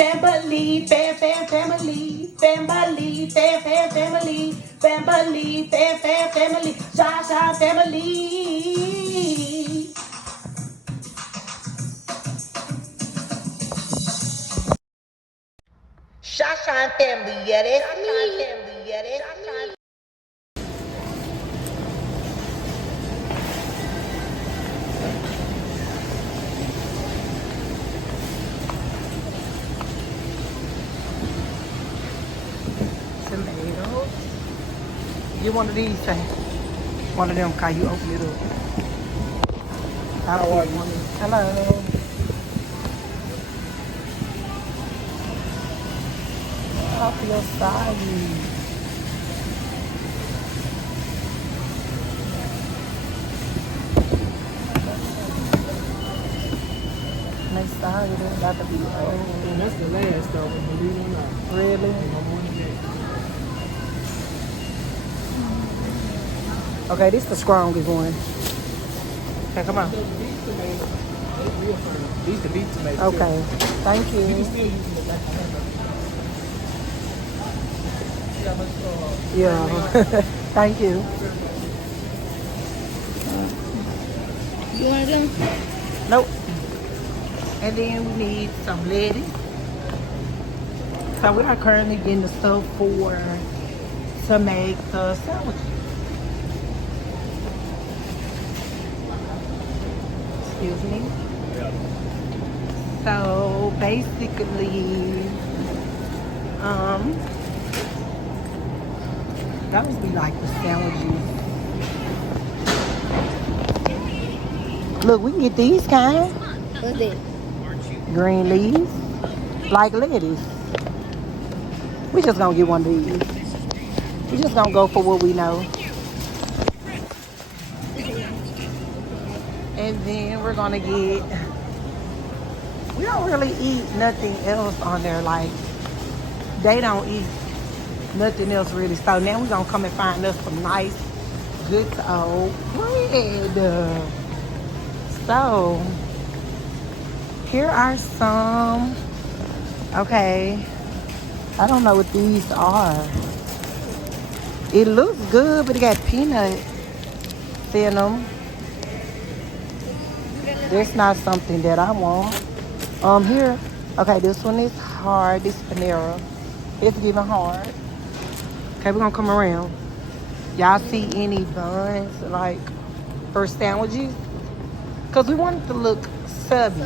Family, family, family, family, family, ShaSha&Family. ShaSha&Family, yeah, that's me. Yeah, that's me. Tomatoes. Get one of these, say. One of them, Kai, you open it up. How are you? Hello. Off your side. Next side, it's about to be old. And that's the last though, believe it or not. Really? Okay, this is the strongest one. Okay, come on. These the beef tomatoes. Okay, thank you. You can still use them back on. Yeah, thank you. You want them? Nope. And then we need some lettuce. So we are currently getting the stuff to make the sandwiches. Excuse me. So basically, that would be like the sandwiches. Look, we can get these kind. What's that? Green leaves, like lettuce. We just gonna get one of these. We just gonna go for what we know. And then we're gonna get, we don't really eat nothing else on there. Like, they don't eat nothing else really. So now we're gonna come and find us some nice, good old bread. So, here are some, okay, I don't know what these are. It looks good, but it got peanut in them. That's not something that I want. Here, okay, this one is hard, this Panera. It's giving hard. Okay, we're gonna come around. Y'all see any buns, like, for sandwiches? Because we want it to look subby.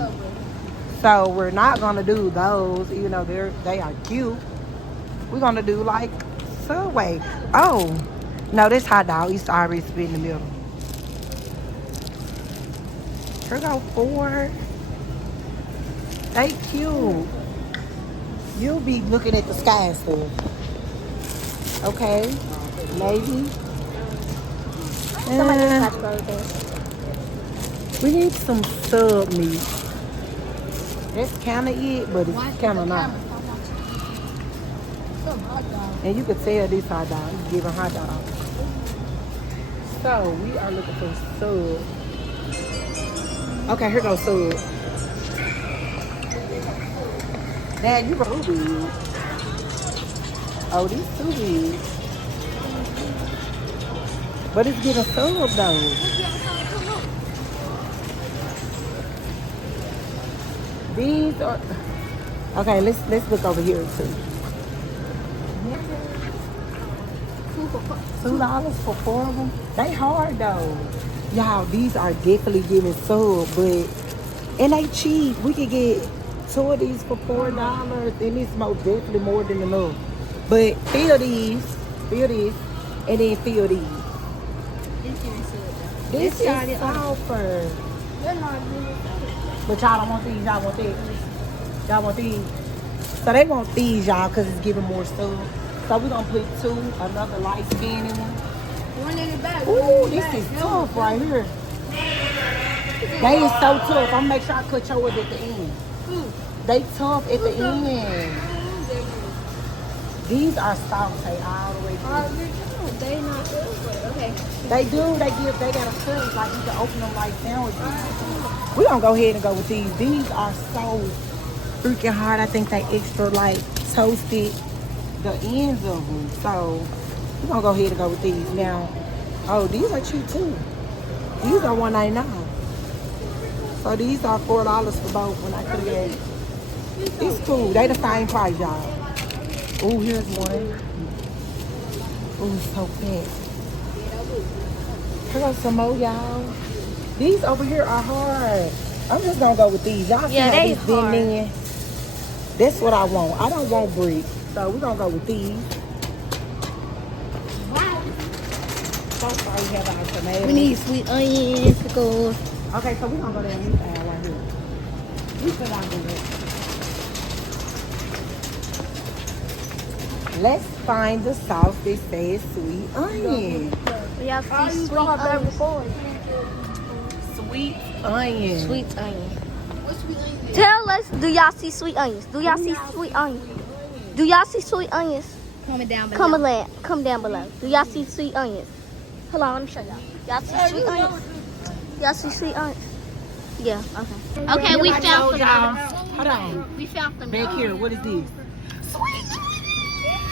So we're not gonna do those, even though they are cute. We're gonna do like Subway. Oh, no, this hot dog used to already be in the middle. Here go 4. They cute. You'll be looking at the sky and stuff. Okay, maybe. We need some sub meat. That's kind of it, but it's kind of not. And you can tell this hot dog is giving hot dog. So we are looking for sub. Okay, here goes sub. Dad, you go big. Oh, these too big. But it's getting sub though. These are okay. Let's look over here too. $2 for 4 of them. They hard though. Y'all, these are definitely giving sub, but and they cheap. We could get 2 of these for $4, and it's most definitely more than enough. But fill these, and then fill these. This is sulfur. But y'all don't want these, y'all want these. Y'all want these. So they want these, y'all, because it's giving more stuff. So we're going to put 2, another light skin in one. One in the back. Ooh, this is tough right here. They is so tough. I'm going to make sure I cut yours at the end. They tough at the end. These are sauteed all the way through. They not good, but okay. They do. They got a cut. Like you can open them like sandwiches. We're going to go ahead and go with these. These are so freaking hard. I think they extra like toasted the ends of them. So we're gonna go ahead and go with these now. Oh, these are cheap too. These are $1.99. So these are $4 for both when I could have had. It's cool. They the same price, y'all. Oh, here's one. Oh, it's so fat. Here goes some more, y'all. These over here are hard. I'm just gonna go with these. Y'all see how they these bend in? That's what I want. I don't want brick. So we're gonna go with these. So far we have our tomatoes. We need sweet onions, pickles. Okay, so we're gonna go down this aisle right here. We put on this. Let's find the sauce that says sweet onion. Y'all see sweet onions. Sweet onion. Sweet onion. Tell us, do y'all see sweet onions? Do y'all see sweet onions? Do y'all see sweet onions? Comment down below. Comment down below. Do y'all see sweet onions? Hold on, let me show y'all. Y'all see sweet onions? Y'all see sweet onions? Yeah, okay. Okay, we found them, y'all. Hold on. We found them, Back y'all. here, what is this?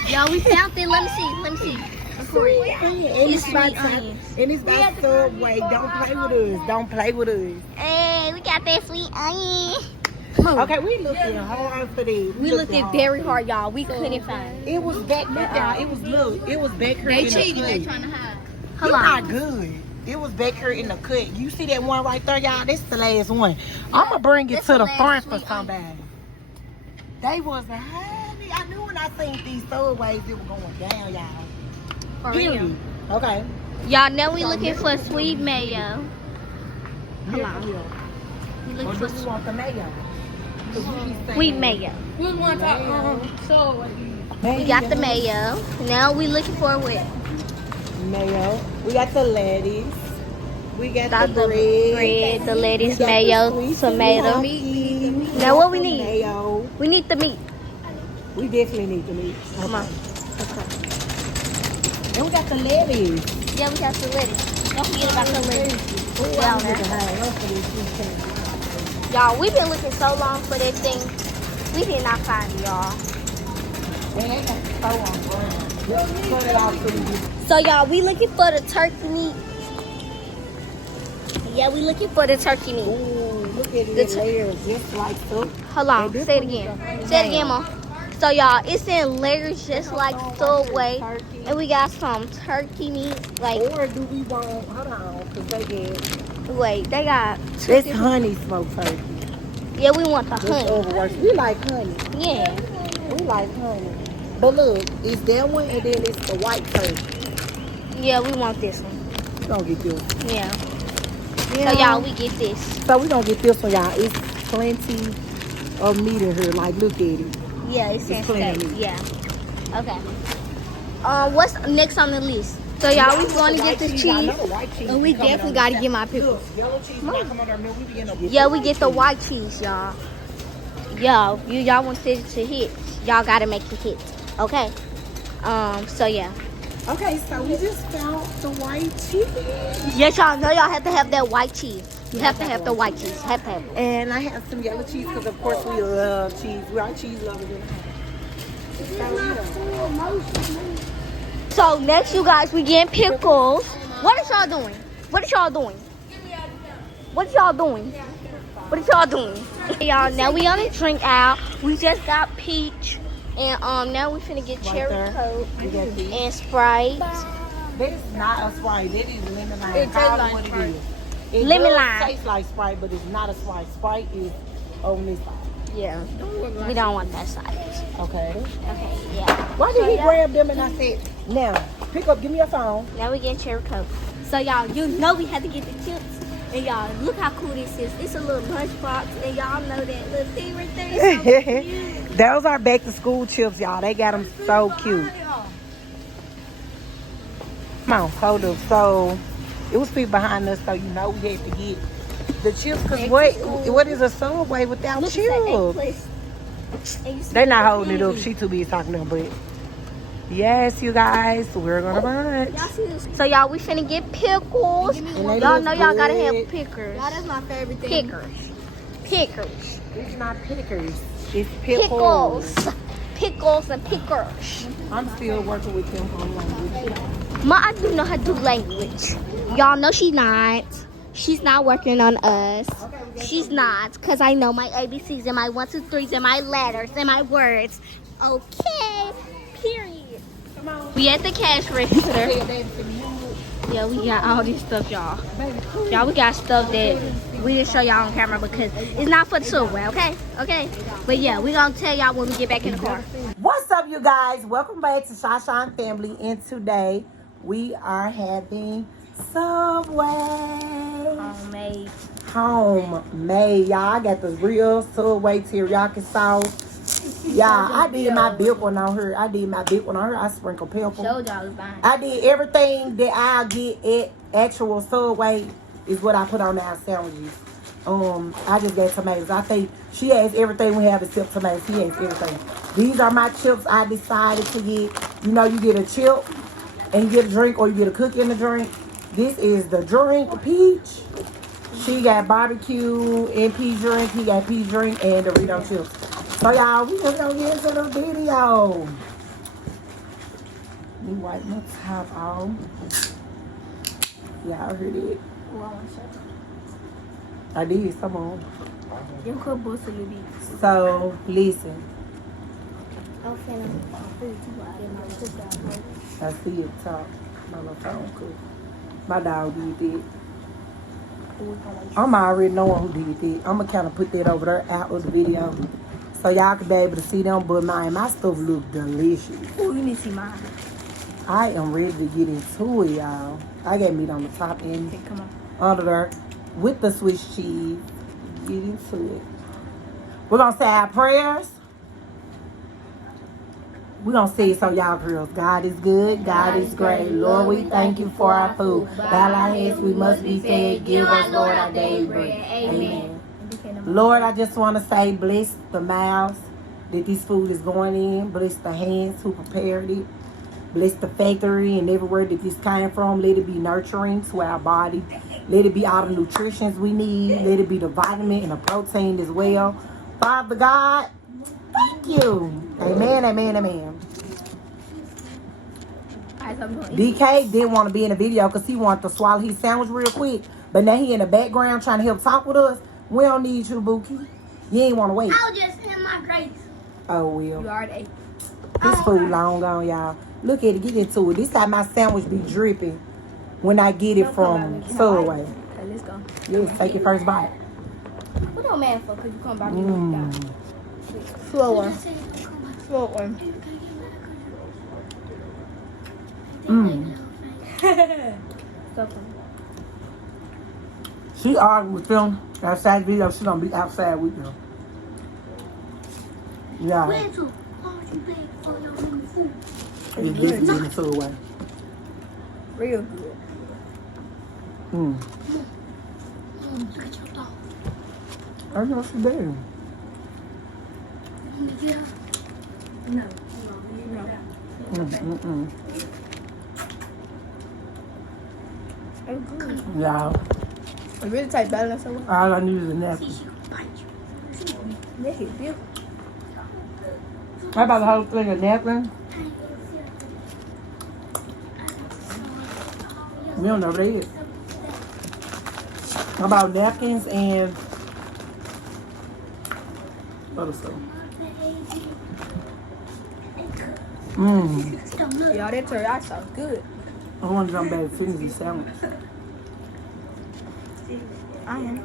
Y'all, we found them. Let me see. Let me see. Sweet onion. And it's by Subway. Don't play with us. Don't play with us. Hey, we got that sweet onion. Okay, we looking hard for this. We looked at very hard, y'all. We couldn't find it. It was back there. It was It was back here in the cut. trying to hide. Hold on. Not good. It was back here in the cut. You see that one right there, y'all? This is the last one. I'm gonna bring it to the front for somebody. They was heavy. I knew when I seen these throwaways, it was going down, y'all. For real. Okay. Y'all, now we looking for sweet mayo. Hold on. We looking for We want the mayo. sweet mayo. We want our so We got the mayo. Now we looking for what? mayo. We got the lettuce. We got Got the bread. the lettuce, We got mayo, the sweet tomato. gnocchi. Now what we The need? Mayo. We need the meat. We definitely need the meat. Come on. Okay. And we got the lettuce. Yeah, we got the lettuce. Don't forget about the lettuce. Down there. Y'all, we've been looking so long for that thing. We did not find it, y'all. So y'all, we looking for the turkey meat. Yeah, we looking for the turkey meat. Ooh, look at The it layers, just like so. Hold on, say it again. Say it again, Mom. So y'all, it's in layers just like Subway. And we got some turkey meat. Like, Or do we want, hold on, because they get, wait, they got this honey smoked turkey. yeah, we want the This honey. overworks. We like honey. Yeah. We like honey. But look, it's that one and then it's the white turkey. Yeah, we want this one. We gonna get this. Yeah. So y'all, we get this. So we gonna get this one, y'all. It's plenty of meat in here. Like, look at it. Yeah, it's in It's plenty steak. of meat. Yeah. Okay. What's next on the list? So y'all, we going to get the cheese. And we definitely gotta get my pickles. Look, yellow cheese not come on our meal. We begin to Yeah, we get the white cheese, y'all. Yo, y'all want it to hit. Y'all gotta make it hit. Okay. So yeah. Okay, so we just found the white cheese. Yes, y'all know y'all have to have that white cheese. You have to have the white cheese. Have to have it. And I have some yellow cheese because, of course, we love cheese. We are cheese lovers in the house. So next, you guys, we getting pickles. What is y'all doing? What is y'all doing? What is y'all doing? What is y'all doing? Y'all, now we on a drink out. We just got peach. And now we finna get cherry Coke We got these. and Sprite. That is not a Sprite. That is lemon lime. It tastes Call it like what it Sprite. is. It Lemon does lime. tastes like Sprite, but it's not a Sprite. Sprite is on this side. Yeah, we don't want that size. Okay. Okay, yeah. Why did he grab them and I said, now, pick up, give me your phone. Now we getting cherry Coke. So y'all, you know we had to get the chips. And y'all, look how cool this is. It's a little lunchbox, and y'all know that little thing right there is so cute. Those are back to school chips, y'all. They got them so cute. Come on, hold up. So, it was people behind us, so you know we had to get the chips. Because what is a Subway without Look at that chips? place. And you see They're not the holding it up. TV. She too busy talking to them, but yes, you guys, we're gonna brunch. Y'all see this? So y'all, we finna get pickles. they Y'all look know y'all gotta good. have pickers. That's my favorite thing. Pickers. pickles. It's not pickers. It's pickles. Pickles and pickers. I'm still working with them on language. Ma, I do know how to do language. Y'all know she's not. She's not working on us. She's not, because I know my ABCs and my 1, 2, 3s and my letters and my words. Okay, period. Come on. We at the cash register. Yeah, we got all this stuff, y'all. Y'all, we got stuff that we didn't show y'all on camera because it's not for the silverware, okay? Okay? But yeah, we gonna tell y'all when we get back in the car. What's up, you guys? Welcome back to ShaSha&Family. And today we are having Subway. Homemade, y'all. I got the real Subway teriyaki sauce. Yeah, I did my big one on her. I sprinkled pepper. I did everything that I get at actual Subway is what I put on our sandwiches. I just got tomatoes. I think she has everything we have except tomatoes. She has everything. These are my chips I decided to get. You know, you get a chip and you get a drink, or you get a cookie and a drink. This is the drink, peach. She got barbecue and peach drink. He got peach drink and Dorito chips. So y'all, we just gonna get into the video. Me wipe my top off. Y'all heard it. I did, some on. So listen. I see it talk. My little phone cook. My dog did it. I'm already knowing who did it. I'm gonna kind of put that over there out of the video, so y'all can be able to see them. But my stuff look delicious. Oh, you need to see mine. I am ready to get into it, y'all. I got meat on the top end. Okay, come on. Under there with the Swiss cheese. Get into it. We're gonna say our prayers. We're going to say it so y'all girls. God is good. God is great. Lord, we thank you for our food. Bow our heads, we must be fed. Give us, Lord, our daily bread. Amen. Lord, I just want to say bless the mouths that this food is going in. Bless the hands who prepared it. Bless the factory and everywhere that this came from. Let it be nurturing to our body. Let it be all the nutrition we need. Let it be the vitamin and the protein as well. Father God, thank you. Amen, amen, amen. DK didn't want to be in the video because he wanted to swallow his sandwich real quick. But now he in the background trying to help talk with us. We don't need you, Bookie. You ain't want to wait. I'll just have my grapes. Oh, well. You already ate. This food long gone, y'all. Look at it. Get into it. This time my sandwich be dripping when I get it from Subway. Okay, let's go. Yes, take your first bite. What don't man for? Because you come back Slower. Slower. She argued with them outside the video. She gonna be outside with them. Yeah. It's good in the Subway. Real good. I know she did. No. Yeah. It really tastes better than someone. All I need is a napkin. How about the whole thing of napkin? We don't know what it is. How about napkins and butter soap? Y'all, that teriyaki sauce good. I want to jump back and finish this sandwich. I am.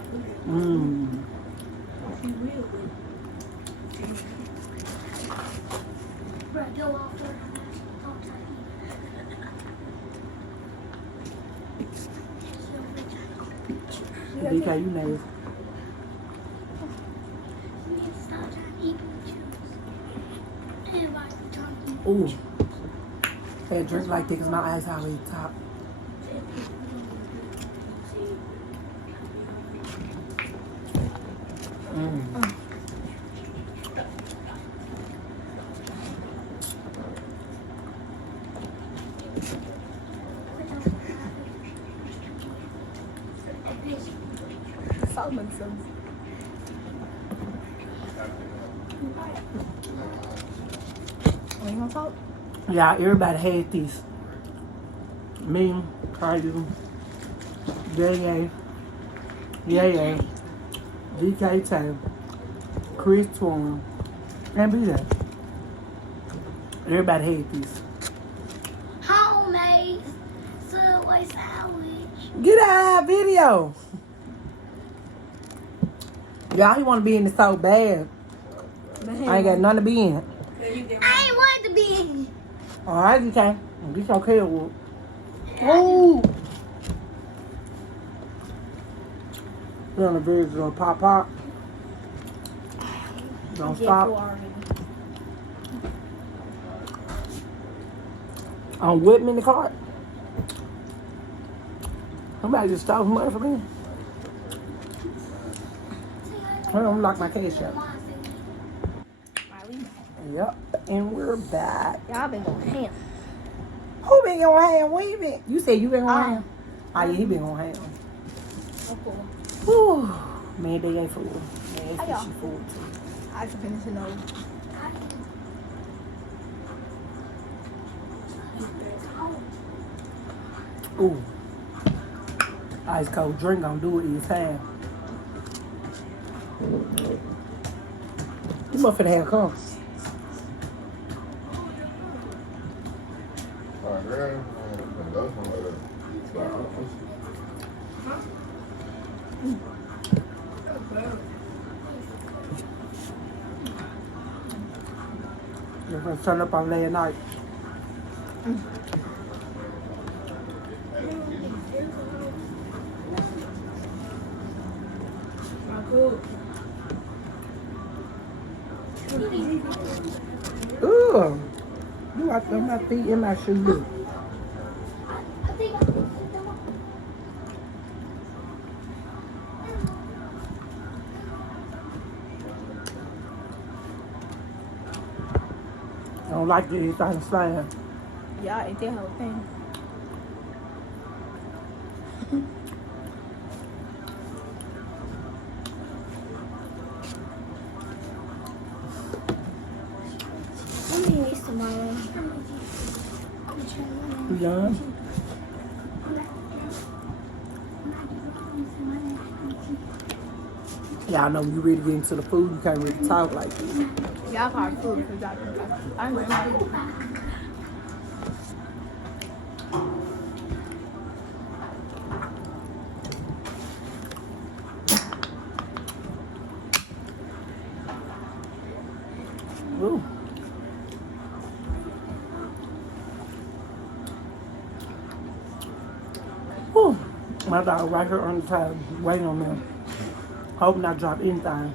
DK, you know. Ooh. That drink like that because my eyes already top. You want salt? Yeah, everybody had these. Me, Cardi, Yay, DK Taylor, Chris Twan, and be there. Everybody had these. Homemade Subway sandwich. Get out of video. Y'all, he want to be in it so bad. I ain't got nothing to be in it. I ain't wanted to be in it. Alright, you can. Get your kid with. Ooh. We're on the bridge, gonna pop. Don't stop. I'm with me in the cart. Somebody just stole some money from me. I don't lock my cash up. Yep, and we're back. Y'all been going ham. Who been going ham? Where you been? You said you been going ham? Oh, yeah, he been going ham. Whew. Man, they ain't food. Man, it's fishy food too. I can finish it over. Ooh. Ice cold drink gonna do it in his hand. You must finna have come. You're gonna turn up on late night. Ooh, you watch on my feet in my shoes. I don't like to eat anything slime. Yeah, I ate that whole thing. I'm eating these tomorrow. You done? Y'all know when you ready to get into the food, you can't really talk like this. Y'all call it food because I remember. Ooh. Whew. My dog right here on the table, waiting on me. Hoping I drop anything.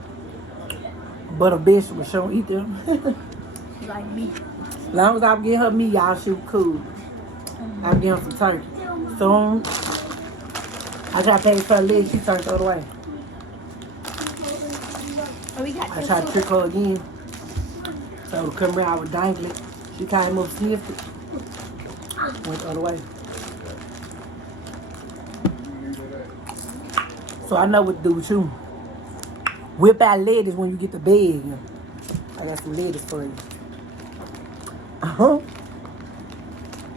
But a vegetable, she don't eat them. Like me. As long as I get her meat, y'all, she was cool. I get her some turkey. Soon, I try to pay for her leg, she turned the other way. Oh, we got I tried to trick her again. So to come around, I would dangle it. She came up, sniffed it. Went the other way. So I know what to do with you. Whip out lettuce when you get to bed. I got some lettuce for you. Uh-huh.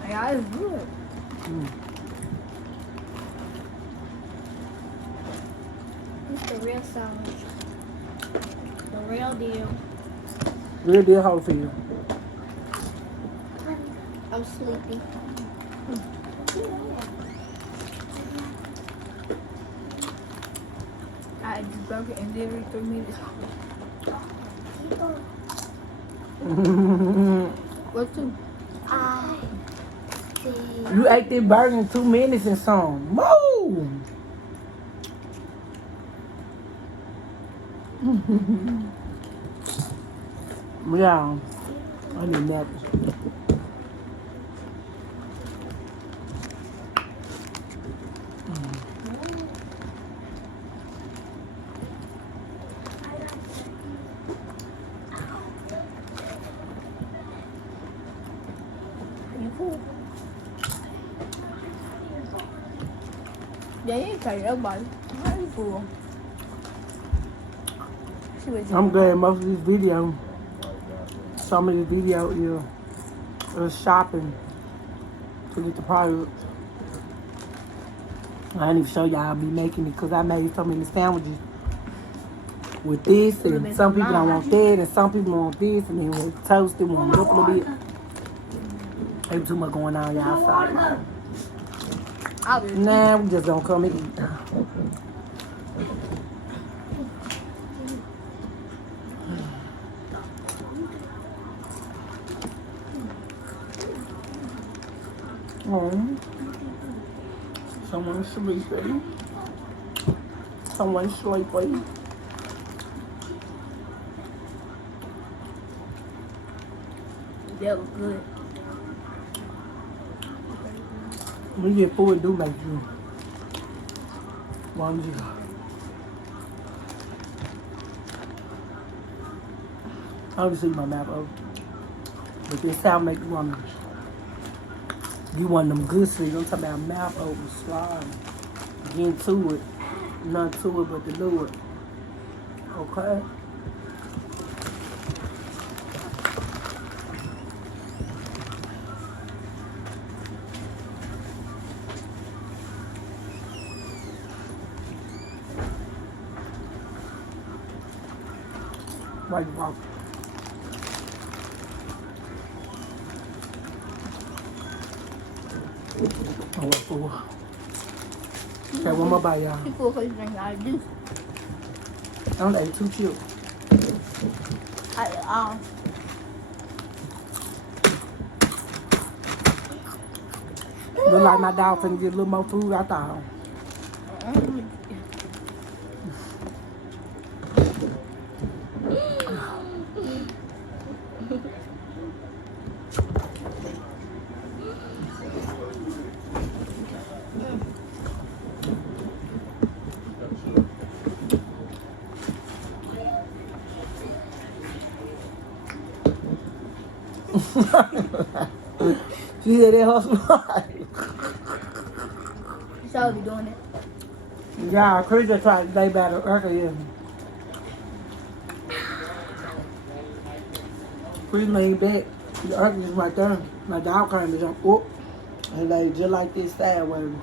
Yeah, it's good. It's the real sandwich. The real deal. Real deal whole for you. I'm sleepy. I just broke it in literally 3 minutes. What two? You ate this burger in 2 minutes and some. Move! Yeah, I need napkins. Yeah, you ain't tell everybody. How you full? She was I'm glad most of this video, some of this video is shopping to get the products. I didn't even show y'all I'll be making it because I made so many sandwiches with this, and some people don't want that, and some people want this, and then with toasted, want it up a little bit. Ain't too much going on, y'all. Sorry. Nah, we just gonna come and eat. Someone's sleeping. Someone's sleeping. That was good. We get food do make you. One year. I don't see my map open. But this sound make you want them good sleep. I'm talking about mouth open, slide. Get to it. Nothing to it but to do it. Okay? Why you walk? Oh, what for? Okay, one more bite, y'all. People always drink out of juice. I don't ate 2 chips. Look like my dog finna get a little more food, I thought. She said that her spot. So be doing it. Yeah, Chris just tried to lay back earlier. Chris laid back. The earth is right there. My dog came to jump up and lay just like this sideways.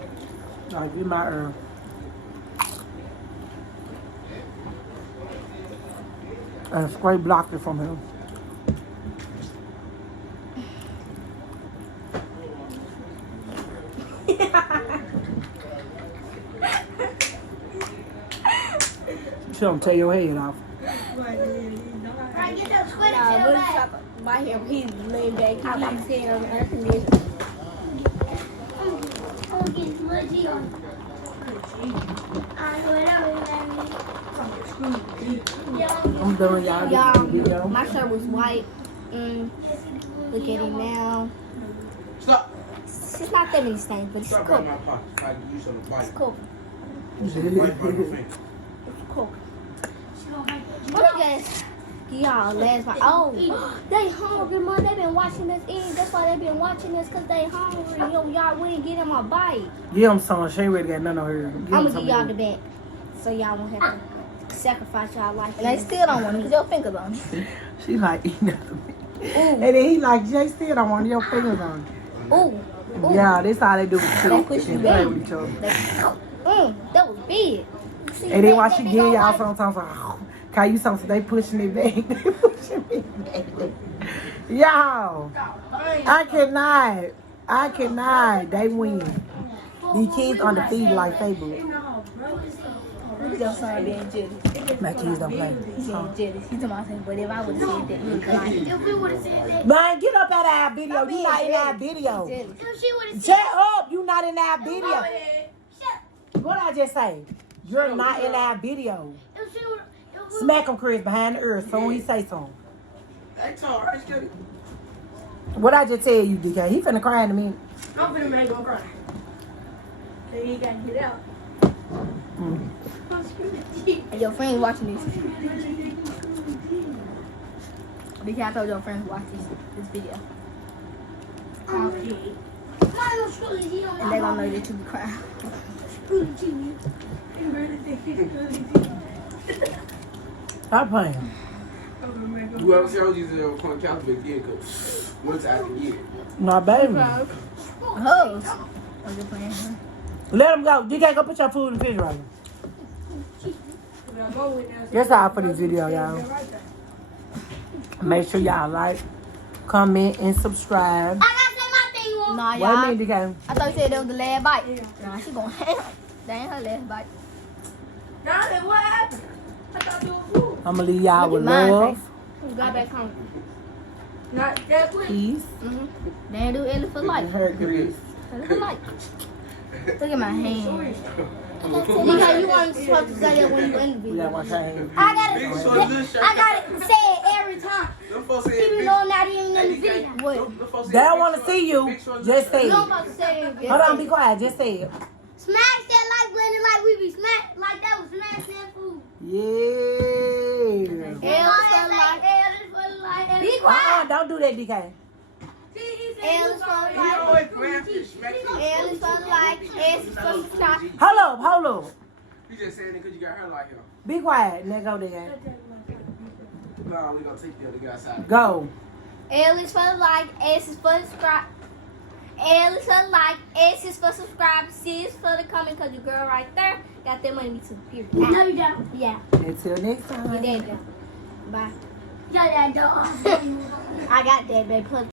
Like in my earth. And straight blocked it from him. She don't tear your head off. My hair, he's laying back. I'm sitting on the air conditioner. I'm getting smudgy on. I'm done, y'all. Y'all, my shirt was white. Look at it now. Stop. It's not that many stains, but it's Stop cool. right my pocket. I use on the bike. It's cool. Use on the bike by my finger. It's cool. Let me guess. Y'all, last night. Oh, they hungry, man. They been watching us eat. That's why they been watching us, because they hungry. Yo, y'all, we ain't getting my bite. Yeah, I'm sorry. She ain't ready to get none of her. I'm going to give y'all the back, so y'all won't have to sacrifice y'all life. And they still don't want it, because your fingers on it. She like eating after me. And then he like, Jay still don't want your fingers on it. Ooh. Ooh. Yeah, that's how they do it too. They push you They play back. with each other. That was big. See, And then why she they give don't y'all like- sometimes like, Kyle, you something they pushing it back. They pushing me back. Y'all, I cannot. They win. These kids undefeated like Facebook. Your son being jealous. My kids don't play. He's being jealous. He's about to say, but if I would have said that, he would have liked it. If we would have said that, Man, get up out of our video. You not in our video. if she would have Shut said up. You not in our video. What I just say? You're not in our video. if she would Smack him, Chris, behind the ear so when he say something. That's all right. Good. What I just tell you, DK? He finna cry in a minute. I'm finna make him cry. So you gotta get out. And your friends watching this. Because I told your friends to watch this video. And they're gonna know that you be crying. Stop playing. Whoever showed you the point calculate again, cause once I forget. My baby. Oh. I'm just playing. Let them go. You can't go put your food in the refrigerator. That's all for this video, y'all. Make sure y'all like, comment, and subscribe. I gotta say my thing, Mom. Nah, Wait a y'all. minute, DK. I thought you said that was the last bite. Nah, she gonna have. That ain't her last bite. Darling, what happened? I thought you were food. I'm going to leave y'all Look with at mine love, face. Got back home. Not that quick. peace, They do elephant for life. Hercules. Elephant for life. Look at my hand. Because you weren't supposed to say that when you We interview. gotta wash our hands. I gotta say it every time. Even though I'm not even in the video. What? They don't want to see you. Just say You it. don't about to say it. Hold on, be quiet. Just say it. Smash that like button like we be smash like that was smash that food. Yeah. L is for like. Be quiet. Don't do that, DK. L is for like. L is for like. S is for subscribe. Hold up. You just saying it because you got her like him. Be quiet. Let go there. No, we gonna take the other guy outside. Go. L is for like. S is for subscribe. L is for like. S is for subscribe. C is for the comment because your girl right there got that money to period. No, you don't. Yeah. Until next time. You did. Bye. Yeah, I got that, babe. Plus